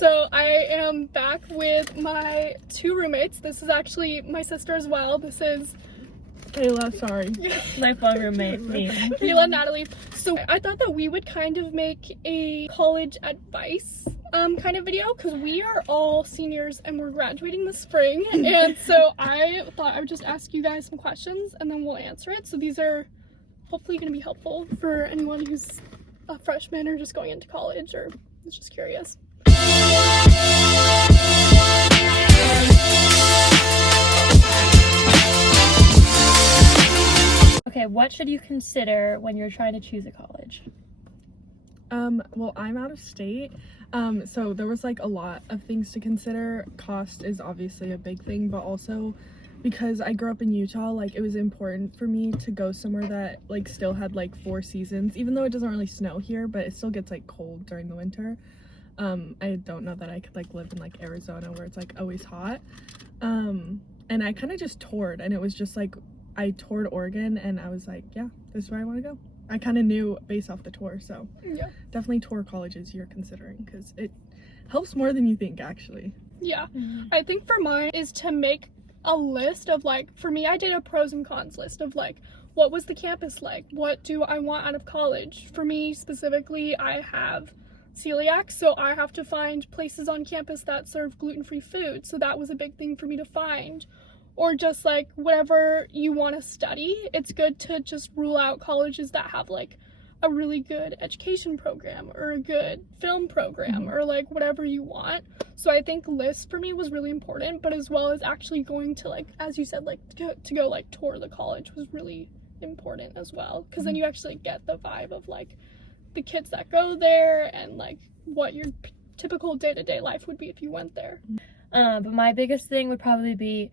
So I am back with my two roommates. This is actually my sister as well. This is Kayla, sorry. Lifelong roommate, me. Kayla, Natalie. So I thought that we would kind of make a college advice kind of video because we are all seniors and we're graduating this spring. And so I thought I would just ask you guys some questions and then we'll answer it. So these are hopefully going to be helpful for anyone who's a freshman or just going into college or is just curious. Okay, what should you consider when you're trying to choose a college? Well, I'm out of state, so there was like a lot of things to consider. Cost is obviously a big thing, but also because I grew up in Utah, like it was important for me to go somewhere that like still had like 4 seasons, even though it doesn't really snow here, but it still gets like cold during the winter. I don't know that I could like live in like Arizona where it's like always hot. And I kind of just toured, and it was just like I toured Oregon and I was like, yeah, this is where I want to go. I kind of knew based off the tour, so Yeah. definitely tour colleges you're considering because it helps more than you think actually. Yeah. I think for mine is to make a list of like, for me, I did a pros and cons list of like, what was the campus like? What do I want out of college? For me specifically, I have celiac, so I have to find places on campus that serve gluten-free food. So that was a big thing for me to find. Or just like whatever you want to study, it's good to just rule out colleges that have like a really good education program or a good film program or like whatever you want. So I think list for me was really important, but as well as actually going to like, as you said, like to go like tour the college was really important as well, because then you actually get the vibe of like the kids that go there and like what your typical day-to-day life would be if you went there. But my biggest thing would probably be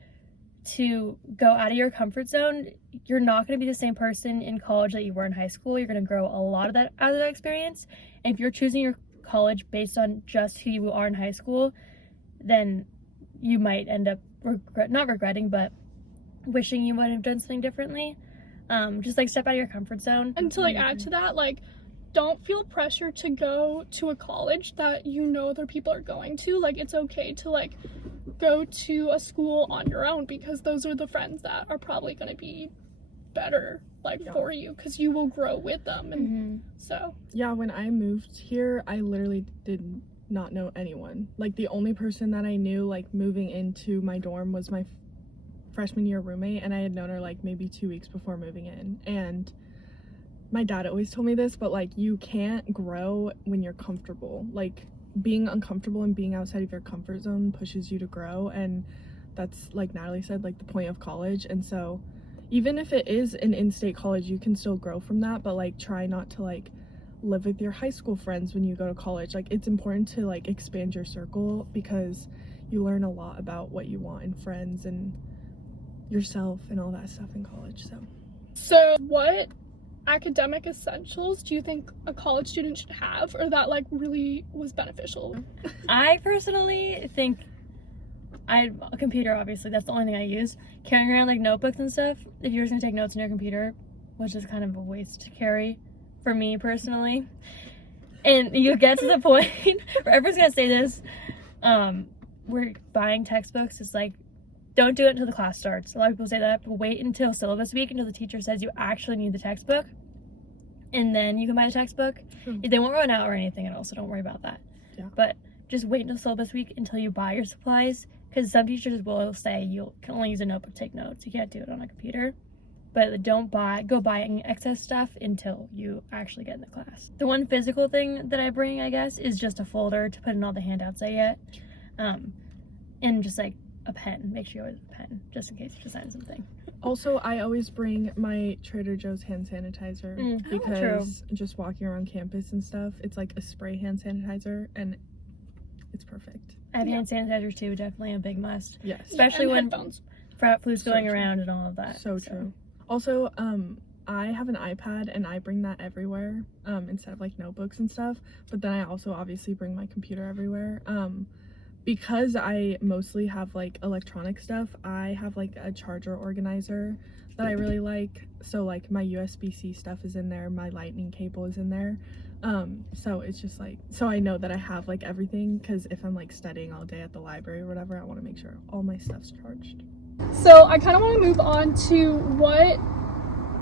to go out of your comfort zone. You're not going to be the same person in college that you were in high school. You're going to grow a lot of that out of that experience. And if you're choosing your college based on just who you are in high school, then you might end up not regretting, but wishing you might have done something differently. Just like step out of your comfort zone. And to like add to that, like don't feel pressure to go to a college that you know other people are going to. Like it's okay to like go to a school on your own because those are the friends that are probably going to be better like for you because you will grow with them. And so Yeah, when I moved here, I literally did not know anyone. Like the only person that I knew like moving into my dorm was my freshman year roommate, and I had known her like maybe 2 weeks before moving in. And my dad always told me this, but like you can't grow when you're comfortable. Like being uncomfortable and being outside of your comfort zone pushes you to grow, and that's like Natalie said, like the point of college. And so even if it is an in-state college, you can still grow from that, but like try not to like live with your high school friends when you go to college. Like it's important to like expand your circle because you learn a lot about what you want in friends and yourself and all that stuff in college. So what academic essentials do you think a college student should have, or that like really was beneficial? I personally think a computer, obviously, that's the only thing I use. Carrying around like notebooks and stuff, if you're just gonna take notes on your computer, which is kind of a waste to carry for me personally. And you get to the point where everyone's gonna say this, we're buying textbooks, it's like, don't do it until the class starts. A lot of people say that, but wait until syllabus week, until the teacher says you actually need the textbook, and then you can buy the textbook. They won't run out or anything at all, so don't worry about that. Yeah. But just wait until syllabus week until you buy your supplies, because some teachers will say you can only use a notebook to take notes. You can't do it on a computer. But don't go buying excess stuff until you actually get in the class. The one physical thing that I bring, I guess, is just a folder to put in all the handouts I get, and just like a pen. Make sure you always have a pen, just in case you have to sign something. Also, I always bring my Trader Joe's hand sanitizer because just walking around campus and stuff, it's like a spray hand sanitizer and it's perfect. I have hand sanitizer too, definitely a big must. Yes. Especially when headphones. frat flu's going around and all of that. So true. Also, I have an iPad and I bring that everywhere instead of like notebooks and stuff, but then I also obviously bring my computer everywhere. Because I mostly have like electronic stuff, I have like a charger organizer that I really like. So like my USB-C stuff is in there, my lightning cable is in there. So it's just like, so I know that I have like everything, because if I'm like studying all day at the library or whatever, I want to make sure all my stuff's charged. So I kind of want to move on to what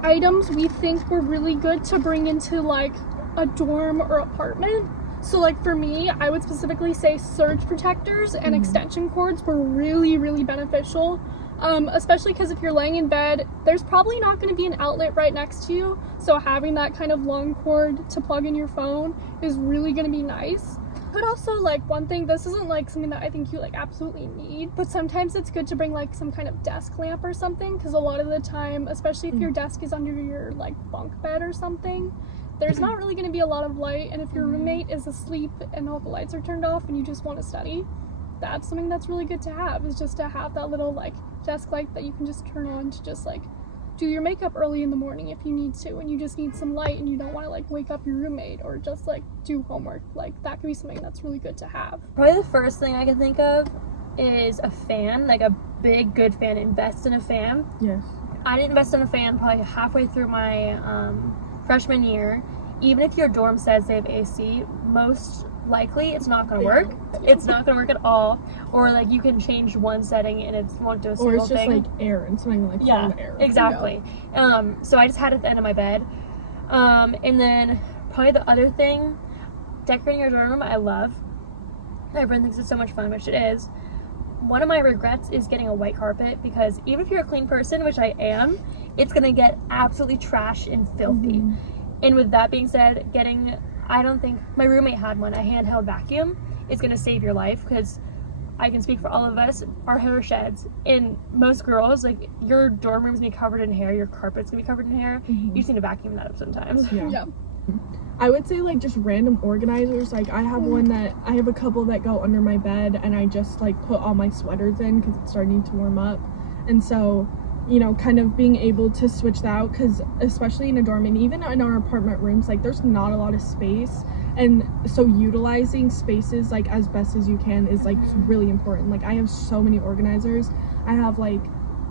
items we think were really good to bring into like a dorm or apartment. So like for me, I would specifically say surge protectors and extension cords were really, really beneficial. Especially because if you're laying in bed, there's probably not going to be an outlet right next to you. So having that kind of long cord to plug in your phone is really going to be nice. But also, like, one thing, this isn't like something that I think you like absolutely need, but sometimes it's good to bring like some kind of desk lamp or something, because a lot of the time, especially if your desk is under your like bunk bed or something, there's not really going to be a lot of light, and if your roommate is asleep and all the lights are turned off and you just want to study, that's something that's really good to have, is just to have that little like desk light that you can just turn on to just like do your makeup early in the morning if you need to, and you just need some light and you don't want to like wake up your roommate, or just like do homework. Like that could be something that's really good to have. Probably the first thing I can think of is a fan, like a big good fan. Invest in a fan. Yes. I didn't invest in a fan probably halfway through my freshman year. Even if your dorm says they have AC, most likely it's not going to work. It's not going to work at all. Or like you can change one setting and it won't do a single thing. Or it's just like air, and something like yeah, cold air. exactly. So I just had it at the end of my bed. And then probably the other thing, decorating your dorm room, I love. Everyone thinks it's so much fun, which it is. One of my regrets is getting a white carpet, because even if you're a clean person, which I am, it's gonna get absolutely trashed and filthy. And with that being said, I don't think my roommate had one, a handheld vacuum is gonna save your life, because I can speak for all of us, our hair sheds. And most girls, like, your dorm room's gonna be covered in hair, your carpet's gonna be covered in hair. You just need to vacuum that up sometimes. Yeah. I would say like just random organizers. Like I have I have a couple that go under my bed, and I just like put all my sweaters in because it's starting to warm up. And so, you know, kind of being able to switch that out, because especially in a dorm and even in our apartment rooms, like there's not a lot of space. And so utilizing spaces like as best as you can is like really important. Like I have so many organizers. I have like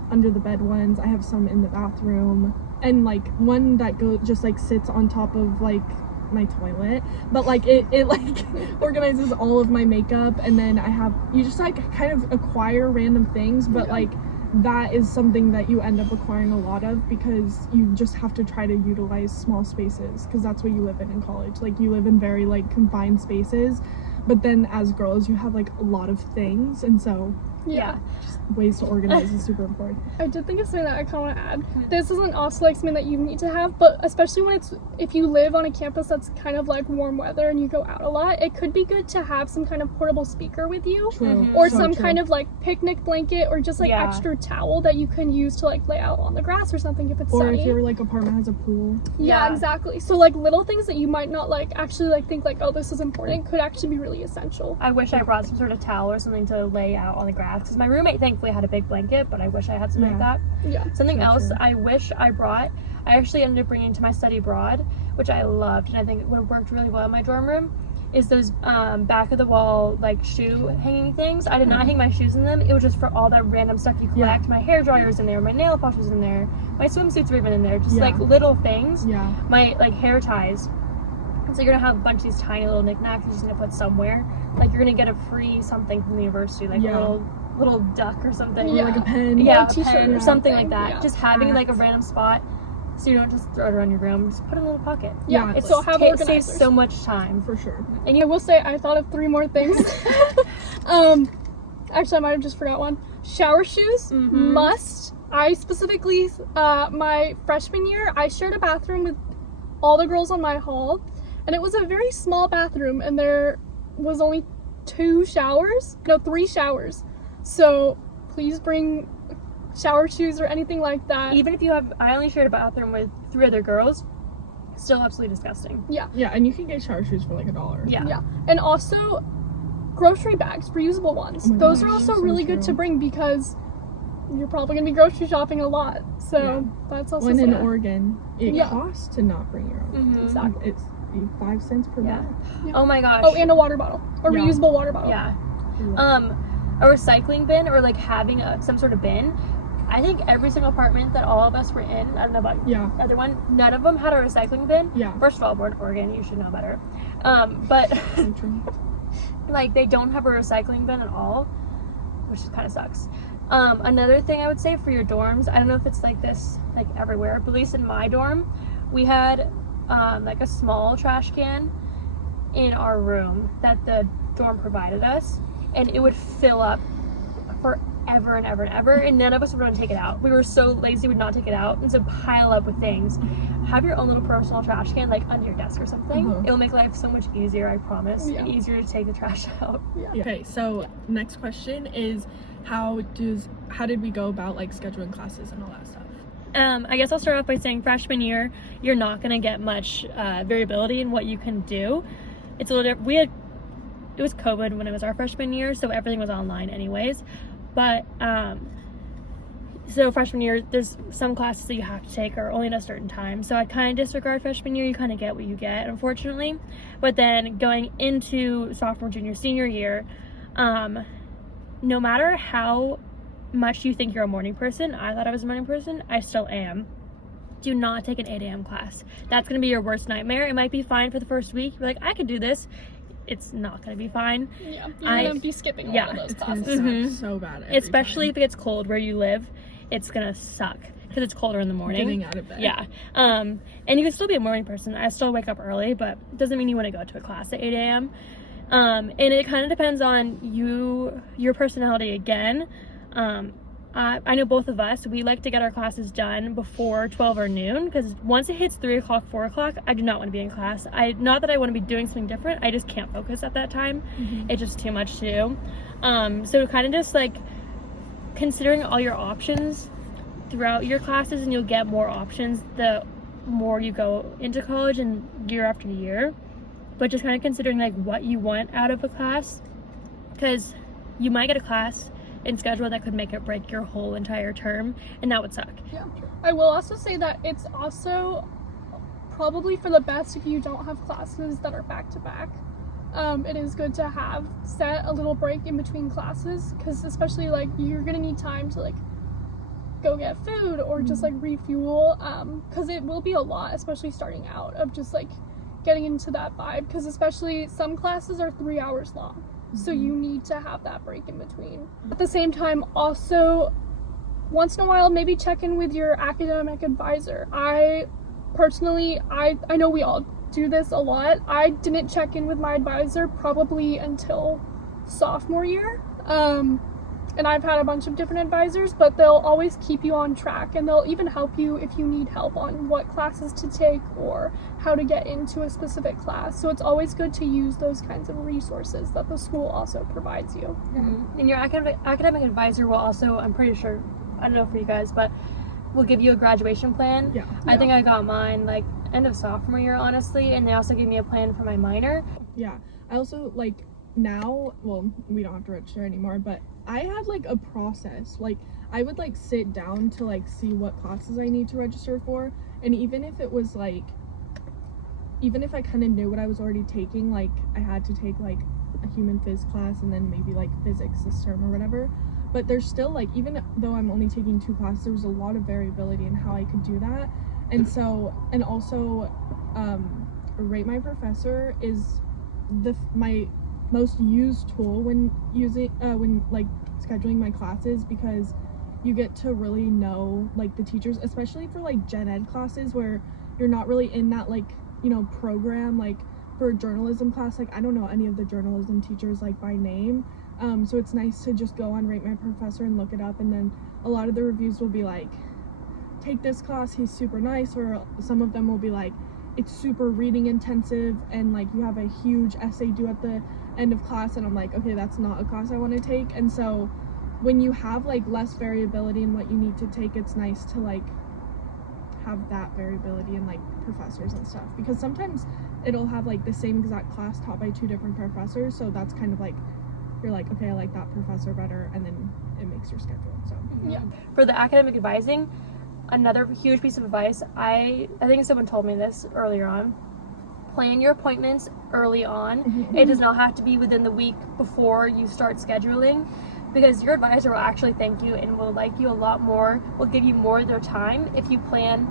under the bed ones, I have some in the bathroom, and like one that just like sits on top of like my toilet, but like it like organizes all of my makeup. And then you just like kind of acquire random things, but like that is something that you end up acquiring a lot of, because you just have to try to utilize small spaces, because that's what you live in college. Like you live in very like confined spaces, but then as girls you have like a lot of things, and so Yeah. just ways to organize is super important. I did think of something that I kind of want to add. This isn't also like something that you need to have, but especially if you live on a campus that's kind of like warm weather and you go out a lot, it could be good to have some kind of portable speaker with you. True. Or So some true. kind of like picnic blanket, or just like Yeah. extra towel that you can use to like lay out on the grass or something if it's Or sunny. if your like apartment has a pool. Yeah, Yeah. exactly. So like little things that you might not like actually like think like, oh, this is important, could actually be really essential. I wish I brought some sort of towel or something to lay out on the grass, because my roommate thankfully had a big blanket, but I wish I had something like that. Yeah. Something So else true. I wish I brought, I actually ended up bringing to my study abroad, which I loved, and I think it would have worked really well in my dorm room, is those back of the wall like shoe hanging things. I did not hang my shoes in them. It was just for all that random stuff you collect. Yeah. My hair dryer's in there, my nail polishes in there, my swimsuits were even in there, just Yeah. like little things. Yeah. My like hair ties. So you're gonna have a bunch of these tiny little knickknacks you're just gonna put somewhere. Like you're gonna get a free something from the university, like Yeah. a little duck or something. Yeah. Or like a pen. Yeah, a a t-shirt pen or or something like something, that. yeah. Just having like a Hats. random spot, so you don't just throw it around your room. Just put it in a little pocket. Yeah, It so have saves organizers. so much time. For sure. And I will say I thought of 3 more things. Actually I might have just forgot one. Shower shoes, must. I specifically, my freshman year, I shared a bathroom with all the girls on my hall, and it was a very small bathroom, and there was only 3 showers. So please bring shower shoes or anything like that. Even if you have, I only shared a bathroom with 3 other girls. Still absolutely disgusting. Yeah, and you can get shower shoes for like $1. Yeah. Yeah, and also grocery bags, reusable ones. Oh my Those gosh, are also so really good to true. bring, because you're probably gonna be grocery shopping a lot. So Yeah. that's also When in something. Oregon, it Yeah. costs to not bring your own. Mhm. Exactly. It's 5 cents per Yeah. bag. Oh my gosh. Oh, and a water bottle, a Yeah. reusable water bottle. Yeah. Yeah. A recycling bin, or like having some sort of bin. I think every single apartment that all of us were in, I don't know about Yeah. the other one, none of them had a recycling bin. Yeah. First of all, we're in Oregon, you should know better. But So true. like they don't have a recycling bin at all, which kind of sucks. Another thing I would say for your dorms, I don't know if it's like this like everywhere, but at least in my dorm, we had like a small trash can in our room that the dorm provided us, and it would fill up forever and ever and ever, and none of us would want to take it out. We were so lazy, would not take it out, and so pile up with things. Have your own little personal trash can like under your desk or something. It'll make life so much easier, I promise. Yeah. And easier to take the trash out. Yeah. Okay, so next question is how did we go about like scheduling classes and all that stuff? I guess I'll start off by saying freshman year, you're not going to get much variability in what you can do. It's a little different. It was COVID when it was our freshman year, so everything was online anyways. But, so freshman year, there's some classes that you have to take are only at a certain time. So I kind of disregard freshman year. You kind of get what you get, unfortunately. But then going into sophomore, junior, senior year, no matter how much you think you're a morning person, I thought I was a morning person, I still am. Do not take an 8 a.m. class. That's going to be your worst nightmare. It might be fine for the first week. You're like, I could do this. It's not going to be fine. Yeah, you're going to be skipping a lot of those It's gonna classes. suck so bad. Every Especially time. if it gets cold where you live, it's going to suck because it's colder in the morning. Getting out of bed. Yeah. And you can still be a morning person. I still wake up early, but it doesn't mean you want to go to a class at 8 a.m. And it kind of depends on your personality again. I know both of us, we like to get our classes done before 12 or noon, because once it hits 3 o'clock, 4 o'clock, I do not want to be in class. Not that I want to be doing something different, I just can't focus at that time. It's just too much to do. So kind of just like considering all your options throughout your classes, and you'll get more options the more you go into college and year after year. But just kind of considering like what you want out of a class, because you might get a class in schedule that could make or break your whole entire term, and that would suck. Yeah. I will also say that it's also probably for the best if you don't have classes that are back to back. It is good to have set a little break in between classes, because especially like you're gonna need time to like go get food or just like refuel, because it will be a lot, especially starting out, of just like getting into that vibe, because especially some classes are 3 hours long. So you need to have that break in between. At the same time, also, once in a while, maybe check in with your academic advisor. I personally, I know we all do this a lot. I didn't check in with my advisor probably until sophomore year. And I've had a bunch of different advisors, but they'll always keep you on track, and they'll even help you if you need help on what classes to take or how to get into a specific class. So it's always good to use those kinds of resources that the school also provides you. And your academic advisor will also, I'm pretty sure, I don't know for you guys, but will give you a graduation plan. Yeah. I think I got mine like end of sophomore year, honestly, and they also gave me a plan for my minor. Yeah. I also like now, well, we don't have to register anymore, but I had like a process. Like I would like sit down to like see what classes I need to register for, and even if it was like, even if I kind of knew what I was already taking, like I had to take like a human phys class and then maybe like physics this term or whatever, but there's still like, even though I'm only taking 2 classes, there was a lot of variability in how I could do that. And so, and also Rate My Professor is my most used tool when like scheduling my classes, because you get to really know like the teachers, especially for like gen ed classes where you're not really in that like, you know, program. Like for a journalism class, like I don't know any of the journalism teachers like by name, so it's nice to just go on Rate My Professor and look it up, and then a lot of the reviews will be like, take this class, he's super nice, or some of them will be like, it's super reading intensive and like you have a huge essay due at the end of class, and I'm like, okay, that's not a class I want to take. And so when you have like less variability in what you need to take, it's nice to like have that variability in like professors and stuff, because sometimes it'll have like the same exact class taught by 2 different professors, so that's kind of like, you're like, okay, I like that professor better, and then it makes your schedule. So Yeah. For the academic advising, another huge piece of advice, I think someone told me this earlier on, plan your appointments early on. It does not have to be within the week before you start scheduling, because your advisor will actually thank you and will like you a lot more, will give you more of their time if you plan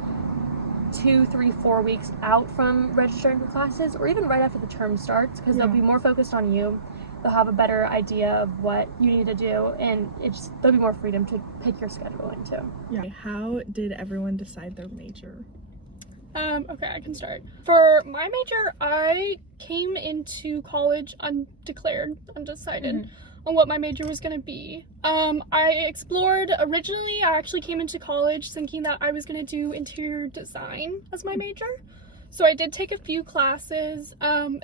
2, 3, 4 weeks out from registering for classes, or even right after the term starts, because they'll be more focused on you. They'll have a better idea of what you need to do, and there'll be more freedom to pick your schedule into. Yeah. How did everyone decide their major? Okay, I can start. For my major, I came into college undecided on what my major was going to be. Originally I actually came into college thinking that I was going to do interior design as my major. So I did take a few classes,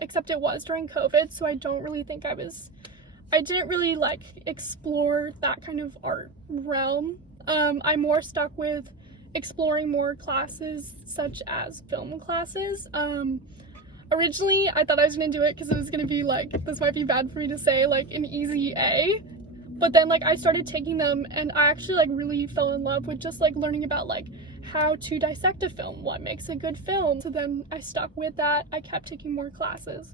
except it was during COVID, so I don't really think I didn't really like explore that kind of art realm. I more stuck with exploring more classes such as film classes. Originally I thought I was gonna do it because it was gonna be like, this might be bad for me to say, like an easy A, but then like I started taking them and I actually like really fell in love with just like learning about like how to dissect a film, what makes a good film. So then I stuck with that. I kept taking more classes,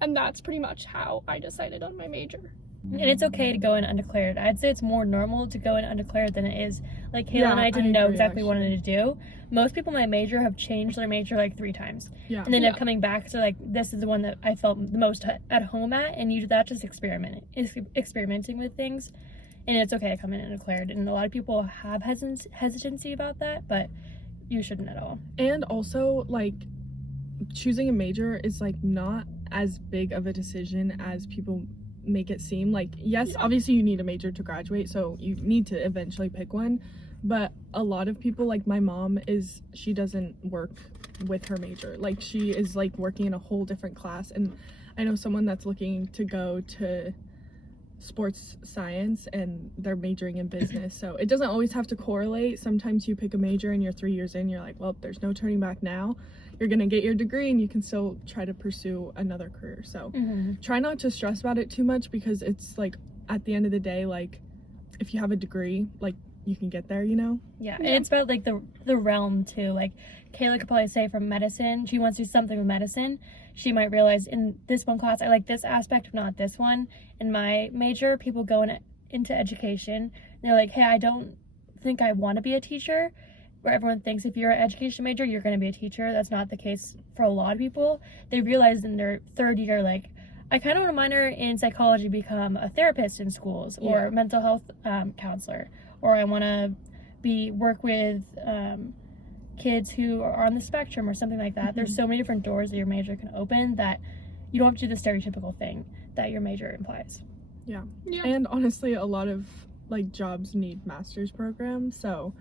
and that's pretty much how I decided on my major. And it's okay to go in undeclared. I'd say it's more normal to go in undeclared than it is. Like Kayla and I didn't know exactly what I wanted to do. Most people in my major have changed their major like 3 times. Yeah. And then end up coming back to like, this is the one that I felt the most at home at, and you do that just experimenting with things. And it's okay to come in undeclared. And a lot of people have hesitancy about that, but you shouldn't at all. And also, like, choosing a major is like not as big of a decision as people make it seem. Like, yes, obviously you need a major to graduate, so you need to eventually pick one, but a lot of people, like my mom, she doesn't work with her major. Like, she is like working in a whole different class, and I know someone that's looking to go to sports science and they're majoring in business. So it doesn't always have to correlate. Sometimes you pick a major and you're 3 years in, you're like, well, there's no turning back now. You're gonna get your degree and you can still try to pursue another career. So try not to stress about it too much, because it's like, at the end of the day, like, if you have a degree, like, you can get there, you know? Yeah, and it's about like the realm too. Like Kayla could probably say from medicine, she wants to do something with medicine. She might realize in this one class, I like this aspect, not this one. In my major, people go into education, and they're like, hey, I don't think I want to be a teacher. Where everyone thinks if you're an education major, you're going to be a teacher. That's not the case for a lot of people. They realize in their 3rd year, like, I kind of want to minor in psychology, become a therapist in schools, or mental health counselor, or I want to work with kids who are on the spectrum or something like that. There's so many different doors that your major can open that you don't have to do the stereotypical thing that your major implies. Yeah. And honestly, a lot of like jobs need master's programs, so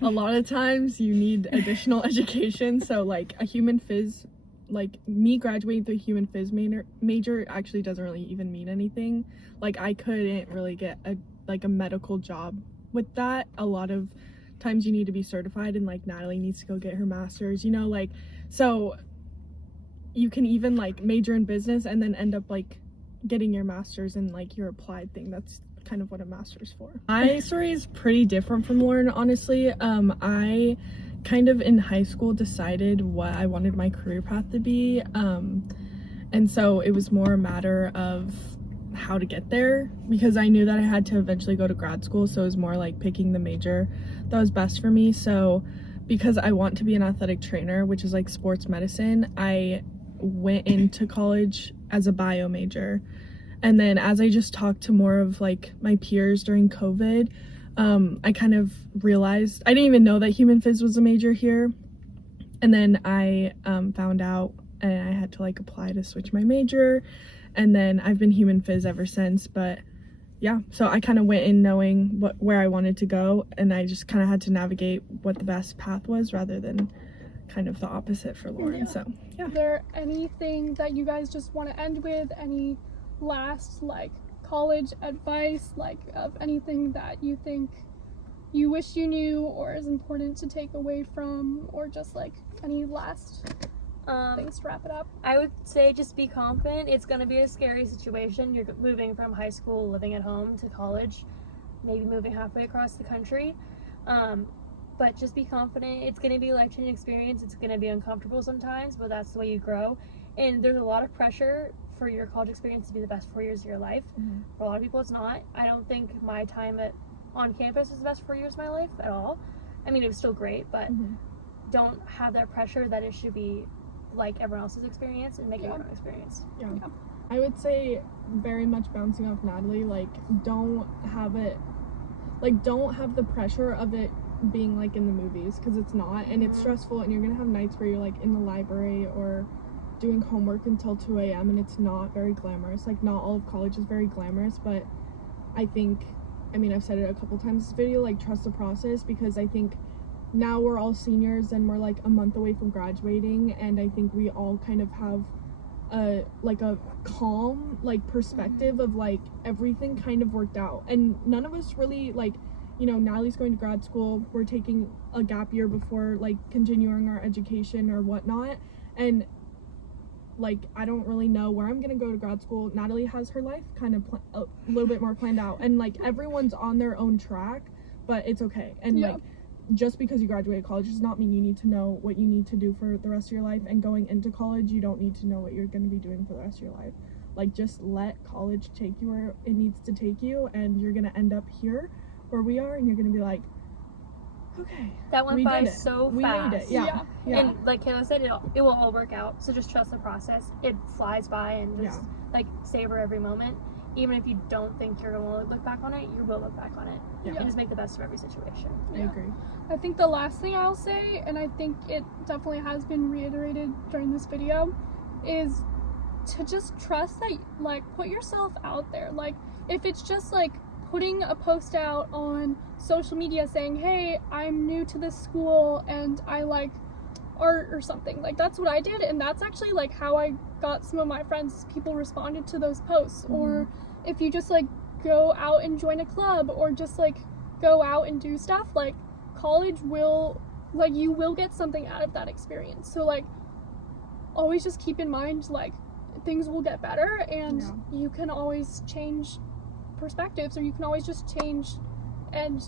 a lot of times you need additional education. So like a human phys, like me graduating through human phys major actually doesn't really even mean anything. Like, I couldn't really get a medical job with that. A lot of times you need to be certified, and like Natalie needs to go get her master's, you know, like, so you can even like major in business and then end up like getting your master's in like your applied thing. That's kind of what a master's for. My story is pretty different from Lauren, honestly. I kind of in high school decided what I wanted my career path to be, and so it was more a matter of how to get there, because I knew that I had to eventually go to grad school, so it was more like picking the major that was best for me. So because I want to be an athletic trainer, which is like sports medicine, I went into college as a bio major. And then as I just talked to more of like my peers during COVID, I kind of realized, I didn't even know that human phys was a major here. And then I found out, and I had to like apply to switch my major. And then I've been human phys ever since. But yeah, so I kind of went in knowing where I wanted to go, and I just kind of had to navigate what the best path was rather than kind of the opposite for Lauren. So yeah. Is there anything that you guys just want to end with? Any last like college advice, like of anything that you think you wish you knew or is important to take away from, or just like any last things to wrap it up? I would say just be confident. It's going to be a scary situation. You're moving from high school, living at home, to college, maybe moving halfway across the country, but just be confident. It's going to be a life-changing experience. It's going to be uncomfortable sometimes, but that's the way you grow. And there's a lot of pressure for your college experience to be the best 4 years of your life. Mm-hmm. For a lot of people, it's not. I don't think my time on campus is the best 4 years of my life at all. I mean, it was still great, but Mm-hmm. don't have that pressure that it should be like everyone else's experience, and make it your own experience. Yeah. I would say, very much bouncing off Natalie, like, don't have the pressure of it being like in the movies, because it's not, and it's stressful, and you're gonna have nights where you're like in the library or doing homework until 2 a.m. and it's not very glamorous. Like, not all of college is very glamorous, but I think, I mean, I've said it a couple times in this video, like, trust the process, because I think now we're all seniors and we're like a month away from graduating, and I think we all kind of have a calm like perspective of like everything kind of worked out, and none of us really, like, you know, Natalie's going to grad school, we're taking a gap year before like continuing our education or whatnot, and like, I don't really know where I'm gonna go to grad school. Natalie has her life kind of a little bit more planned out, and like everyone's on their own track, but it's okay. And like, just because you graduated college does not mean you need to know what you need to do for the rest of your life, and going into college you don't need to know what you're going to be doing for the rest of your life. Like, just let college take you where it needs to take you, and you're going to end up here where we are, and you're going to be like, okay, That went we by did it. so We fast. made it. Yeah. And like Kayla said, it will all work out. So just trust the process. It flies by, and just like savor every moment. Even if you don't think you're going to look back on it, you will look back on it. Yeah. And just make the best of every situation. I agree. I think the last thing I'll say, and I think it definitely has been reiterated during this video, is to just trust that, like, put yourself out there. Like, if it's just like putting a post out on social media saying, hey, I'm new to this school and I like art or something, like, that's what I did, and that's actually like how I got some of my friends. People responded to those posts. Or if you just like go out and join a club, or just like go out and do stuff, like, college will, like, you will get something out of that experience. So like, always just keep in mind, like, things will get better, and you can always change perspectives, or you can always just change and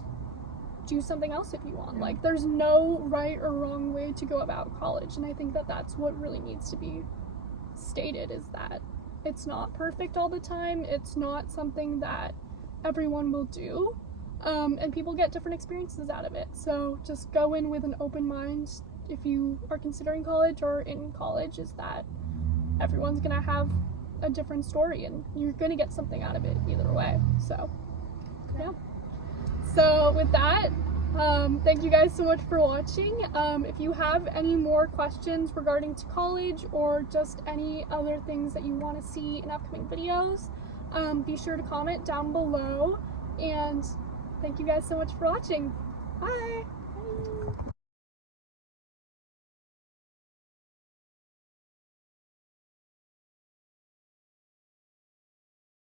do something else if you want. Like, there's no right or wrong way to go about college, and I think that that's what really needs to be stated, is that it's not perfect all the time. It's not something that everyone will do, and people get different experiences out of it. So just go in with an open mind if you are considering college or in college, is that everyone's gonna have a different story, and you're gonna get something out of it either way. So yeah. So with that, thank you guys so much for watching. If you have any more questions regarding to college, or just any other things that you want to see in upcoming videos, be sure to comment down below, and thank you guys so much for watching. Bye!